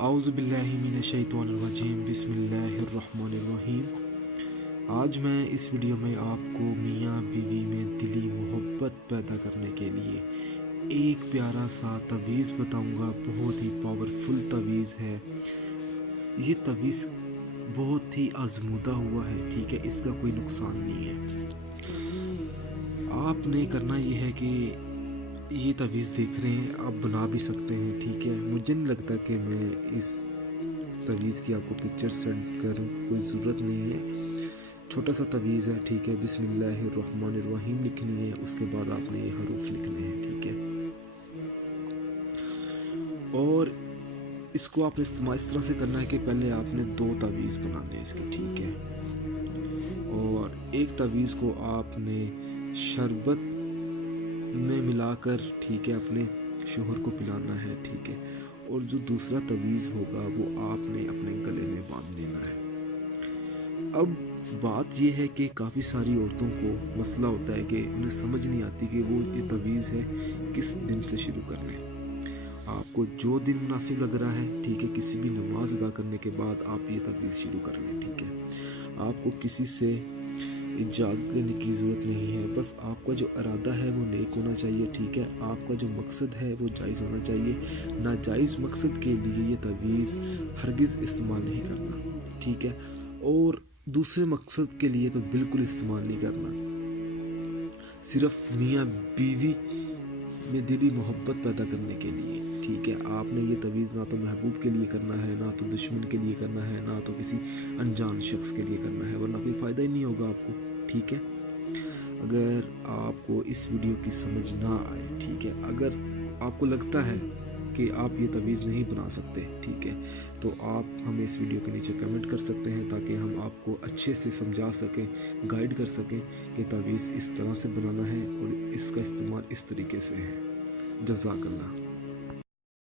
आऊज़ु बिल्लाहि मिनश्शैतानिर्रजीम बिस्मिल्लाहिर्रहमानिर्रहीम। आज मैं इस वीडियो में आपको मियाँ बीवी में दिली मोहब्बत पैदा करने के लिए एक प्यारा सा तवीज़ बताऊंगा। बहुत ही पावरफुल तवीज़ है। ये तवीज़ बहुत ही आजमूदा हुआ है, ठीक है, इसका कोई नुकसान नहीं है। आपने करना ये है कि ये तवीज़ देख रहे हैं, आप बना भी सकते हैं, ठीक है। मुझे नहीं लगता कि मैं इस तवीज़ की आपको पिक्चर सेंड करूं, कोई ज़रूरत नहीं है। छोटा सा तवीज़ है, ठीक है। बिस्मिल्लाहिर्रहमानिर्रहीम लिखनी है, उसके बाद आपने ये हरूफ लिखने हैं, ठीक है। और इसको आपने इस्तेमाल इस तरह से करना है कि पहले आपने 2 तवीज़ बनाने हैं इसके, ठीक है। और एक तवीज़ को आपने शरबत में मिलाकर, ठीक है, अपने शोहर को पिलाना है, ठीक है। और जो दूसरा तवीज़ होगा वो आपने अपने गले में बांध लेना है। अब बात ये है कि काफ़ी सारी औरतों को मसला होता है कि उन्हें समझ नहीं आती कि वो ये तवीज़ है किस दिन से शुरू करना है। आपको जो दिन मुनासिब लग रहा है, ठीक है, किसी भी नमाज अदा करने के बाद आप ये तवीज़ शुरू कर लें, ठीक है। आपको किसी से इजाज़त लेने की ज़रूरत नहीं है, बस आपका जो इरादा है वो नेक होना चाहिए, ठीक है। आपका जो मकसद है वो जायज़ होना चाहिए। नाजायज़ मकसद के लिए ये तवीज़ हरगिज़ इस्तेमाल नहीं करना, ठीक है। और दूसरे मकसद के लिए तो बिल्कुल इस्तेमाल नहीं करना, सिर्फ मियाँ बीवी में दिली मोहब्बत पैदा करने के लिए, ठीक है। आपने ये तवीज़ ना तो महबूब के लिए करना है, ना तो दुश्मन के लिए करना है, ना तो किसी अनजान शख्स के लिए करना है, वरना कोई फ़ायदा ही नहीं होगा आपको, ठीक है। अगर आपको इस वीडियो की समझ ना आए, ठीक है, अगर आपको लगता है कि आप ये तवीज़ नहीं बना सकते, ठीक है, तो आप हमें इस वीडियो के नीचे कमेंट कर सकते हैं ताकि हम आपको अच्छे से समझा सकें, गाइड कर सकें कि तवीज़ इस तरह से बनाना है और इसका इस्तेमाल इस तरीके से है। जज़ाकल्लाह।